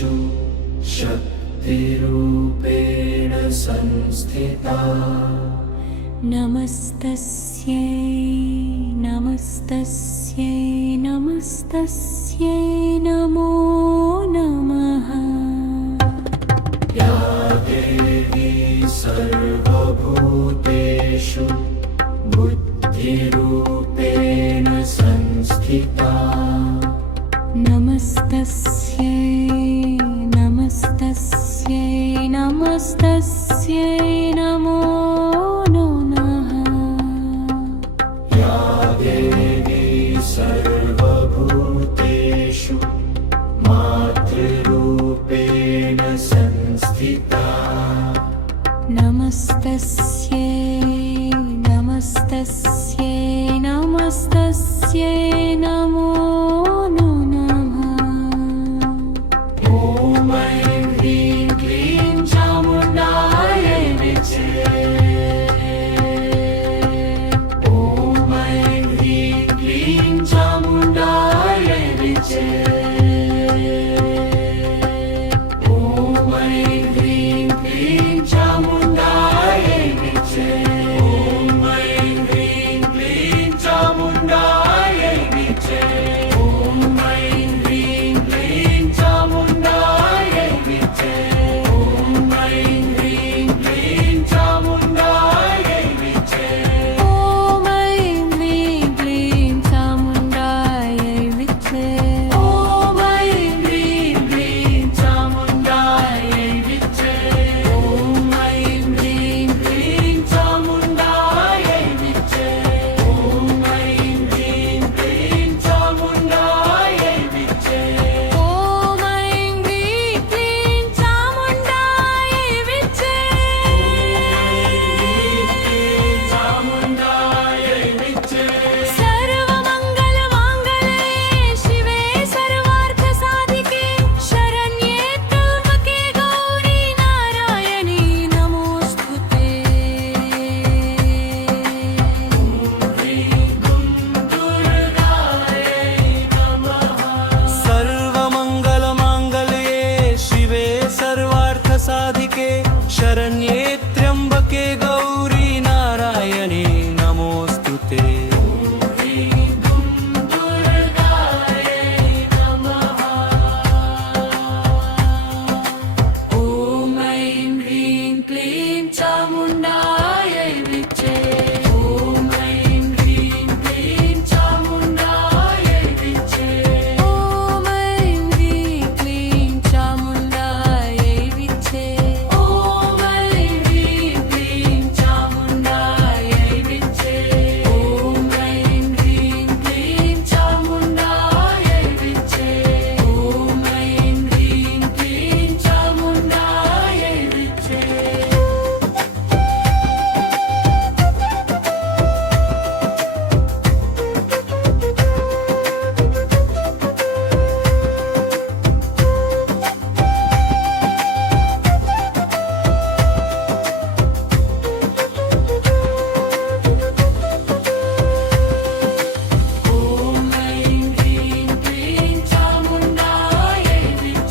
सर्वभूतेषु शक्तिरूपेण संस्थिता। नमस्तस्यै नमस्तस्यै नमस्तस्यै नमो नमः। या देवी सर्वभूतेषु बुद्धिरूपेण संस्थिता। नमस्तस्यै नमस्तस्यै नमस्तस्यै नमो नमः। या देवी सर्वभूतेषु मातृरूपेण संस्थिता। नमस्तस्यै नमस्तस्यै नमस्तस्यै नमो नमः। ॐ ऐं ह्रीं क्लीं चामुण्डायै विचे। ॐ ऐं ह्रीं क्लीं चामुण्डायै विचे। ॐ ऐं ह्रीं क्लीं चामुण्डायै विचे। ॐ ऐं ह्रीं क्लीं चामुण्डायै विचे। ॐ ऐं ह्रीं क्लीं चामुण्डायै विचे। ॐ ऐं ह्रीं क्लीं चामुण्डायै विचे। ॐ ऐं ह्रीं क्लीं चामुण्डायै विचे। ॐ ऐं ह्रीं क्लीं चामुण्डायै विचे। ॐ ऐं ह्रीं क्लीं चामुण्डायै विचे। ॐ ऐं ह्रीं क्लीं चामुण्डायै विचे। ॐ ऐं ह्रीं क्लीं चामुण्डायै विचे। चामुण्डायै विचे। सर्वमङ्गलमाङ्गल्ये शिवे सर्वार्थसाधिके शरण्ये त्र्यम्बके गौरी नारायणी नमोऽस्तुते। सर्वमङ्गलमाङ्गल्ये शिवे सर्वार्थसाधिके शरण्ये त्र्यम्बके गौरी नारायणी नमोऽस्तुते। ॐ ऐं ह्रीं क्लीं चामुण्डायै विचे। ॐ ऐं ह्रीं क्लीं चामुण्डायै विचे। ॐ ऐं ह्रीं क्लीं चामुण्डायै विचे। ॐ ऐं ह्रीं क्लीं चामुण्डायै विचे। ॐ ऐं ह्रीं क्लीं चामुण्डायै विचे। ॐ ऐं ह्रीं क्लीं चामुण्डायै विचे। ॐ ऐं ह्रीं क्लीं चामुण्डायै विचे।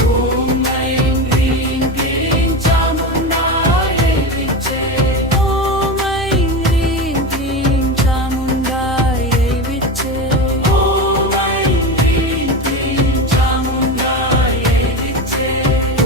ॐ ऐं ह्रीं क्लीं चामुण्डायै विचे। ॐ ऐं ह्रीं क्लीं चामुण्डायै विचे। ॐ ऐं ह्रीं क्लीं चामुण्डायै विचे।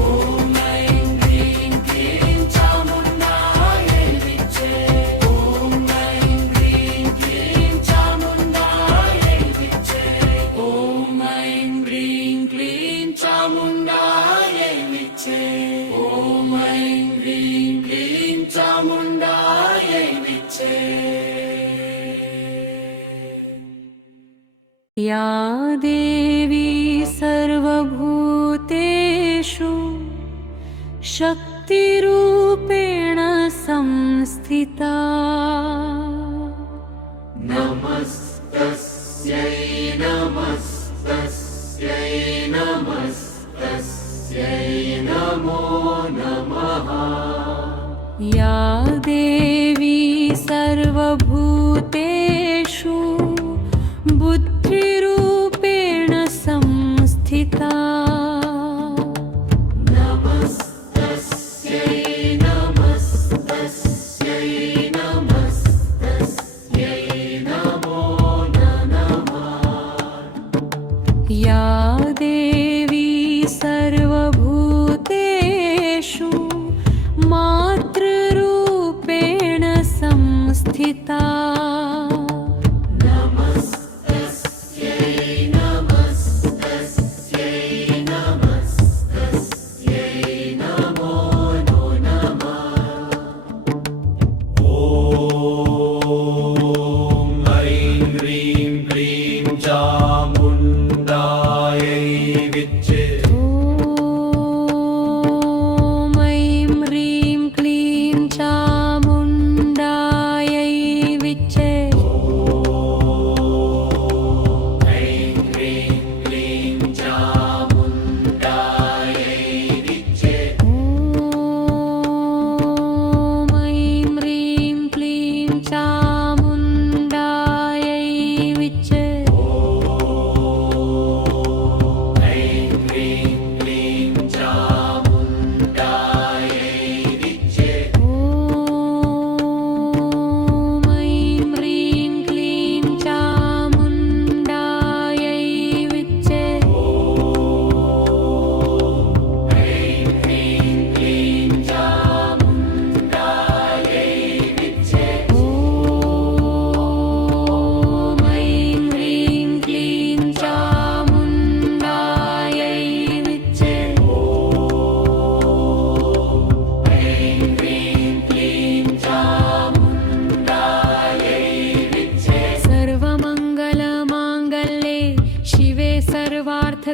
ॐ ऐं ह्रीं क्लीं चामुण्डायै विचे। ॐ ऐं ह्रीं क्लीं चामुण्डायै विचे। ॐ ऐं ह्रीं क्लीं चामुण्डायै विचे। ॐ ऐं ह्रीं क्लीं चामुण्डायै विचे। या देवी सर्वभूतेषु शक्तिरूपेण संस्थिता। नमस्तस्यै नमस्तस्यै नमस्तस्यै नमो नमः। या देवी सर्वभूतेषु बुद्धिरूपेण संस्थिता। सर्वभूतेषु मातृरूपेण संस्थिता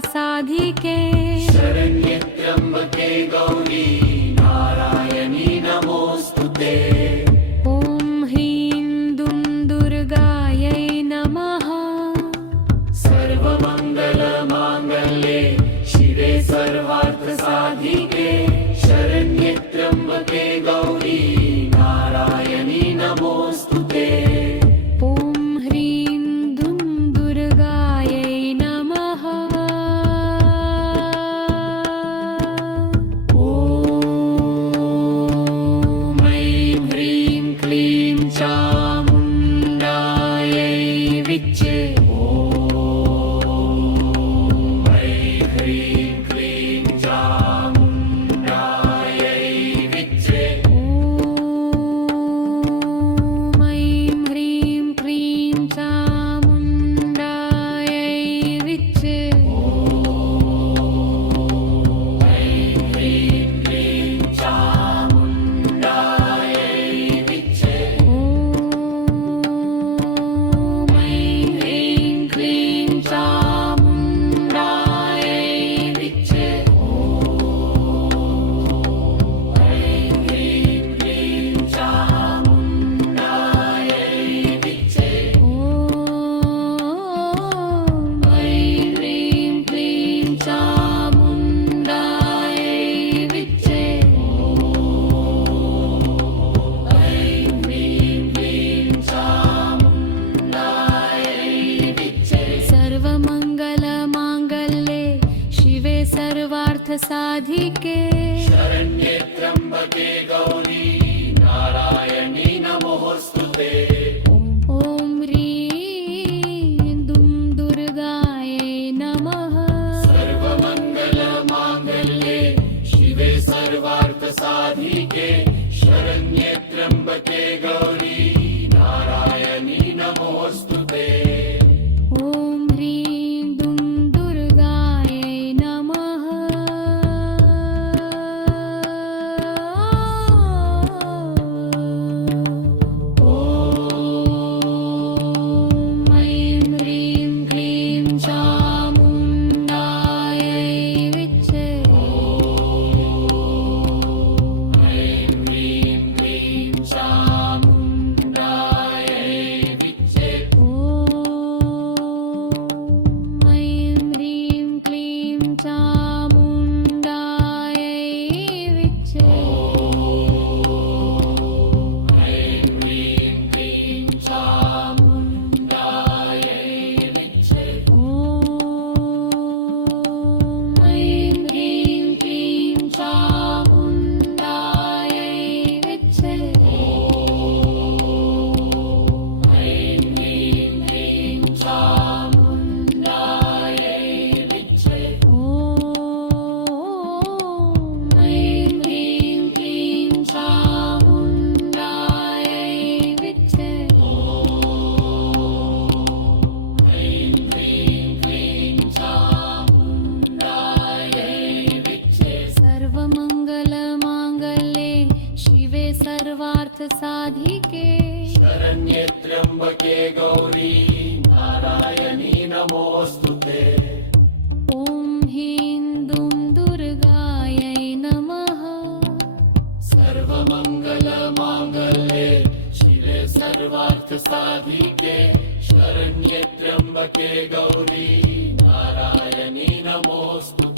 साधिके शरण्ये त्र्यम्बके गौरी नारायणी नमोऽस्तुते ॐ ह्रीं दुं दुर्गायै नमः सर्वमङ्गलमाङ्गल्ये शिवे सर्वार्थसाधिके शरण्ये त्र्यम्बके गौरी नारायणी नमोऽस्तुते ॐ ह्रीं दुं दुर्गायै नमः साधिके शरण्ये त्र्यम्बके गौरी नारायणी नमोऽस्तुते ॐ ह्रीं दुं दुर्गायै नमः सर्वमङ्गलमाङ्गल्ये शिवे सर्वार्थसाधिके शरण्ये त्र्यम्बके गौरी नारायणी नमोऽस्तुते ॐ ह्रीं दुं दुर्गायै नमः ॐ सर्वार्थसाधिके शरण्ये त्र्यम्बके गौरी नारायणी नमोऽस्तुते ॐ ह्रीं दुं दुर्गायै नमः सर्वमङ्गलमाङ्गल्ये शिवे सर्वार्थसाधिके शरण्ये त्र्यम्बके गौरी नारायणी नमोऽस्तुते